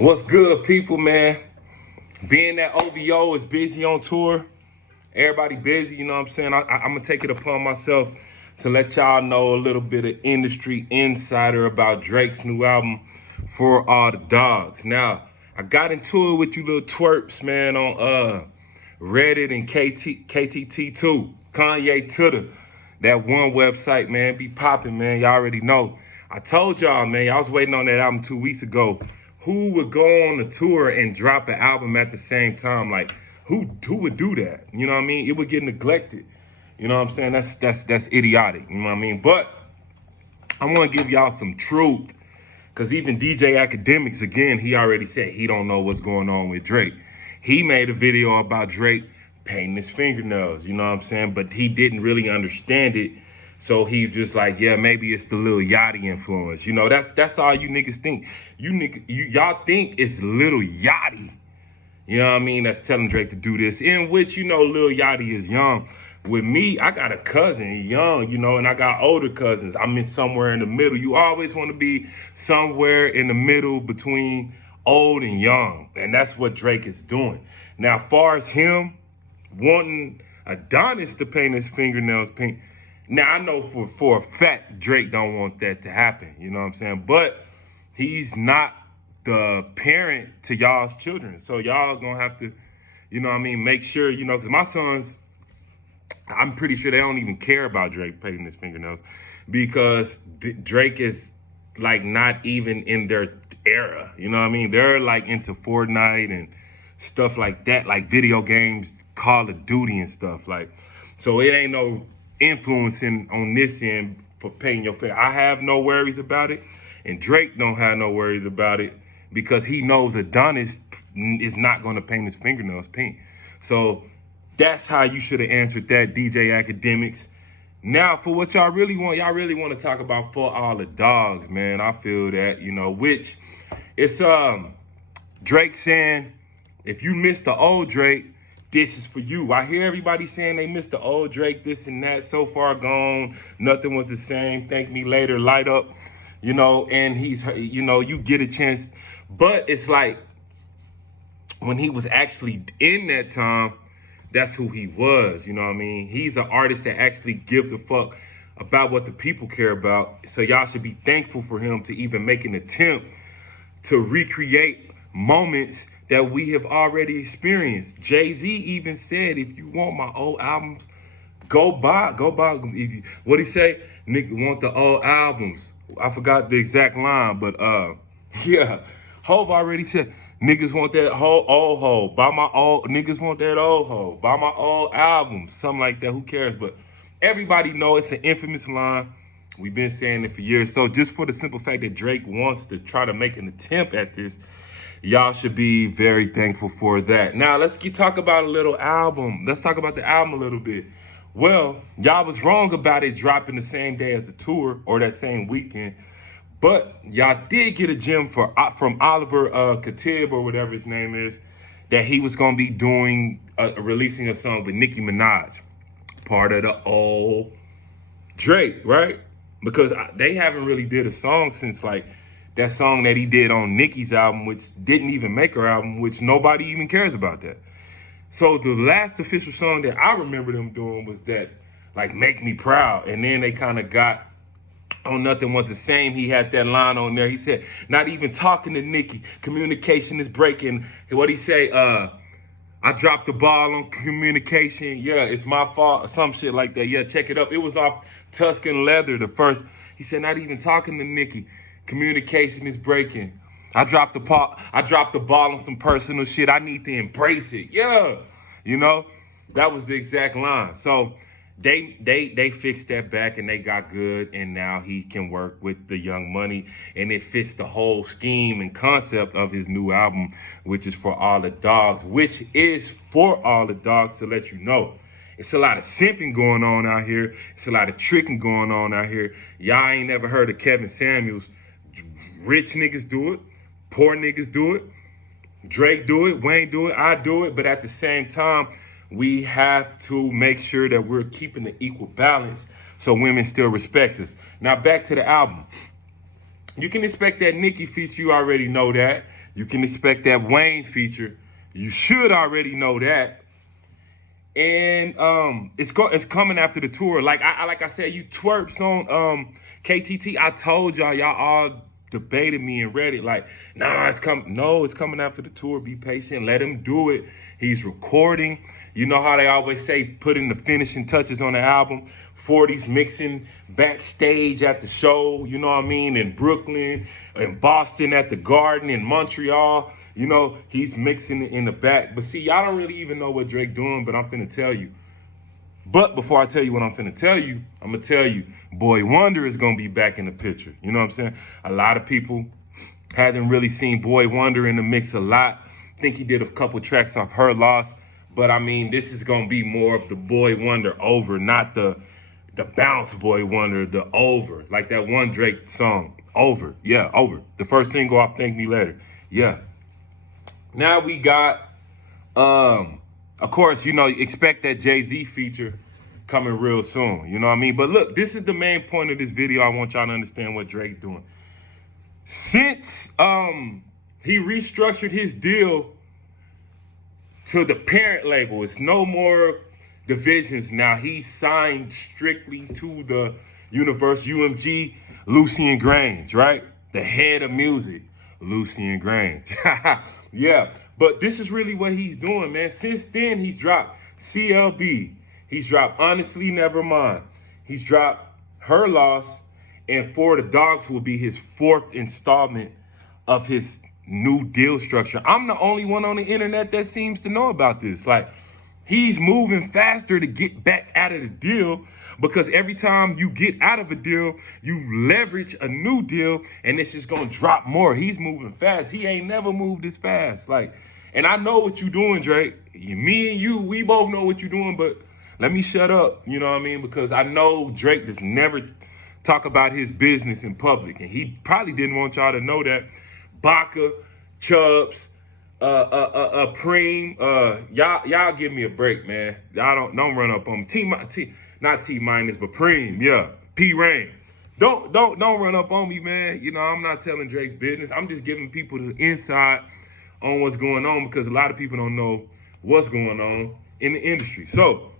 What's good, people, man? Being that OVO is busy on tour, everybody busy, you know what I'm saying? I'm going to take it upon myself to let y'all know a little bit of industry insider about Drake's new album, For All the Dogs. Now, I got into it with you little twerps, man, on Reddit and KTT2, Kanye Twitter. That one website, man, be popping, man. Y'all already know. I told y'all, man, y'all was waiting on that album 2 weeks ago. Who would go on a tour and drop an album at the same time? Like, who would do that? You know what I mean? It would get neglected. You know what I'm saying? That's idiotic. You know what I mean? But I want to give y'all some truth. Cause even DJ Academics, again, he already said he don't know what's going on with Drake. He made a video about Drake painting his fingernails, you know what I'm saying? But he didn't really understand it. So he just like, yeah, maybe it's the Lil Yachty influence. You know, that's all you niggas think. Y'all think it's Lil Yachty. You know what I mean? That's telling Drake to do this. In which, you know, Lil Yachty is young. With me, I got a cousin young, you know, and I got older cousins. I'm in somewhere in the middle. You always want to be somewhere in the middle between old and young. And that's what Drake is doing. Now, as far as him wanting Adonis to paint his fingernails pink, now I know for a fact Drake don't want that to happen. You know what I'm saying? But he's not the parent to y'all's children. So y'all gonna have to, you know what I mean, make sure, you know, because my sons, I'm pretty sure they don't even care about Drake painting his fingernails because Drake is like not even in their era. You know what I mean? They're like into Fortnite and stuff like that, like video games, Call of Duty and stuff. Like, so it ain't no influencing on this end for painting your finger. I have no worries about it, and Drake don't have no worries about it because he knows Adonis is not going to paint his fingernails pink. So that's how you should have answered that, DJ Academics. Now, for what y'all really want to talk about For All the Dogs, man. I feel that, you know, which it's Drake saying, if you missed the old Drake, this is for you. I hear everybody saying they missed the old Drake, this and that, so far gone, nothing was the same, thank me later, light up, you know, and he's, you know, you get a chance. But it's like, when he was actually in that time, that's who he was, you know what I mean? He's an artist that actually gives a fuck about what the people care about. So y'all should be thankful for him to even make an attempt to recreate moments that we have already experienced. Jay-Z even said, if you want my old albums, go buy. If you, what he say? Nigga want the old albums. I forgot the exact line, but yeah. Hov already said, niggas want that whole old hoe. Buy my old, niggas want that old hoe. Buy my old albums. Something like that, who cares? But everybody know it's an infamous line. We've been saying it for years. So just for the simple fact that Drake wants to try to make an attempt at this, y'all should be very thankful for that. Now, let's talk about a little album. Let's talk about the album a little bit. Well, y'all was wrong about it dropping the same day as the tour or that same weekend. But y'all did get a gem from Oliver Khatib or whatever his name is, that he was going to be doing, releasing a song with Nicki Minaj, part of the old Drake, right? Because they haven't really did a song since like that song that he did on Nicki's album, which didn't even make her album, which nobody even cares about that. So the last official song that I remember them doing was that, like, Make Me Proud. And then they kind of got on Nothing Was the Same. He had that line on there. He said, not even talking to Nicki, communication is breaking. What'd he say? I dropped the ball on communication. Yeah, it's my fault. Some shit like that. Yeah, check it up. It was off Tuscan Leather, the first. He said, not even talking to Nicki, communication is breaking. I dropped the ball on some personal shit. I need to embrace it. Yeah. You know, that was the exact line. So they fixed that back and they got good, and now he can work with the Young Money, and it fits the whole scheme and concept of his new album, which is For All the Dogs, which is For All the Dogs, to let you know. It's a lot of simping going on out here. It's a lot of tricking going on out here. Y'all ain't never heard of Kevin Samuels. Rich niggas do it. Poor niggas do it. Drake do it. Wayne do it. I do it. But at the same time, we have to make sure that we're keeping the equal balance so women still respect us. Now, back to the album. You can expect that Nicki feature. You already know that. You can expect that Wayne feature. You should already know that. And it's coming after the tour. Like I said, you twerps on KTT. I told y'all all debated me and read it. Like, nah, it's coming. No, it's coming after the tour. Be patient. Let him do it. He's recording. You know how they always say, putting the finishing touches on the album. 40s mixing backstage at the show. You know what I mean? In Brooklyn, in Boston at the Garden, in Montreal. You know, he's mixing it in the back. But see, y'all don't really even know what Drake doing, but I'm finna tell you. But before I tell you what I'm finna tell you, I'm gonna tell you, Boy Wonder is gonna be back in the picture. You know what I'm saying? A lot of people hasn't really seen Boy Wonder in the mix a lot. Think he did a couple tracks off Her Loss. But I mean, this is gonna be more of the Boy Wonder over, not the bounce Boy Wonder, the over. Like that one Drake song, Over. Yeah, Over. The first single off Thank Me Later. Yeah. Now we got, of course, you know, expect that Jay-Z feature coming real soon. You know what I mean? But look, this is the main point of this video. I want y'all to understand what Drake doing. Since he restructured his deal to the parent label, it's no more divisions now. He signed strictly to the Universal UMG, Lucian Grange, right? The head of music, Lucian Grange. Yeah, but this is really what he's doing, man. Since then, he's dropped CLB. He's dropped Honestly Nevermind. He's dropped Her Loss. And For the Dogs will be his fourth installment of his new deal structure. I'm the only one on the internet that seems to know about this. Like, he's moving faster to get back out of the deal, because every time you get out of a deal, you leverage a new deal, and it's just gonna drop more. He's moving fast. He ain't never moved this fast. Like, and I know what you're doing, Drake. Me and you, we both know what you're doing, but let me shut up, you know what I mean? Because I know Drake does never talk about his business in public, and he probably didn't want y'all to know that. Baca, Chubbs, Preem, y'all give me a break, man. Y'all don't run up on me. Not T minus, but Preem, yeah. P Rain. Don't run up on me, man. You know, I'm not telling Drake's business. I'm just giving people the insight on what's going on, because a lot of people don't know what's going on in the industry. So,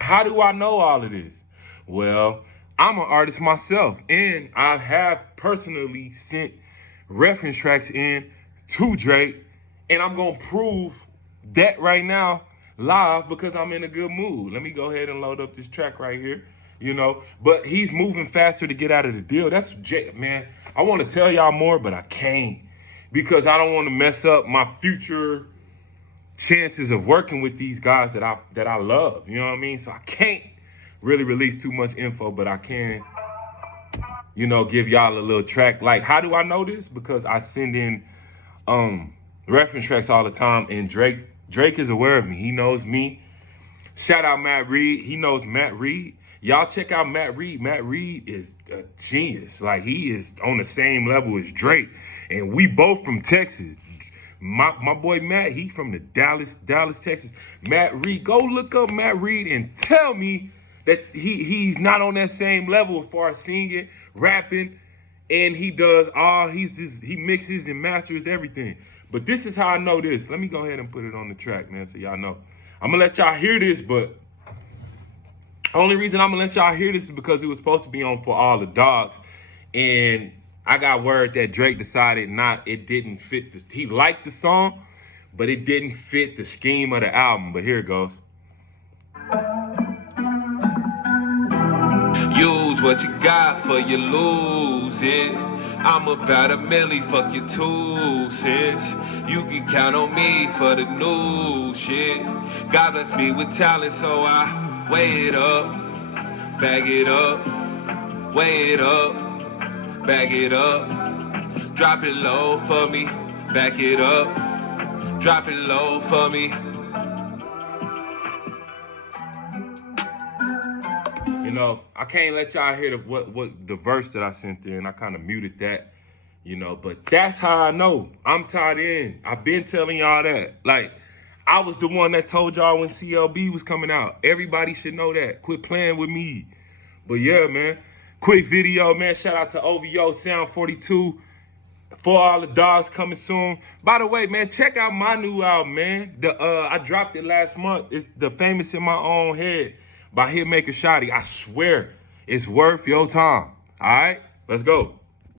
how do I know all of this? Well, I'm an artist myself, and I have personally sent reference tracks in to Drake, and I'm gonna prove that right now live because I'm in a good mood. Let me go ahead and load up this track right here, you know. But he's moving faster to get out of the deal. That's Jake, man. I want to tell y'all more, but I can't, because I don't want to mess up my future chances of working with these guys that I love. You know what I mean? So I can't really release too much info, but I can, you know, give y'all a little track. Like, how do I know this? Because I send in reference tracks all the time, and Drake is aware of me. He knows me. Shout out Matt Reed. He knows Matt Reed. Y'all check out Matt Reed. Matt Reed is a genius. Like, he is on the same level as Drake, and we both from Texas. My boy Matt, he from the Dallas, Texas. Matt Reed, go look up Matt Reed and tell me that he's not on that same level as far as singing, rapping, and he mixes and masters everything. But this is how I know this. Let me go ahead and put it on the track, man, so y'all know. I'm gonna let y'all hear this, but only reason I'm gonna let y'all hear this is because it was supposed to be on For All the Dogs, and I got word that Drake decided it didn't fit. He liked the song, but it didn't fit the scheme of the album. But here it goes. Use what you got for you lose it. I'm about a milli, fuck your 2 cents. You can count on me for the new shit. God bless me with talent, so I weigh it up, bag it up, weigh it up, bag it up. Drop it low for me, back it up, drop it low for me. You know, I can't let y'all hear what the verse that I sent in. I kind of muted that, you know, but that's how I know. I'm tied in. I've been telling y'all that. Like, I was the one that told y'all when CLB was coming out. Everybody should know that. Quit playing with me. But yeah, man, quick video, man. Shout out to OVO Sound 42. For all the dogs coming soon. By the way, man, check out my new album, man. I dropped it last month. It's The Famous in My Own Head by Hitmaker Shotty. I swear, it's worth your time. All right, let's go.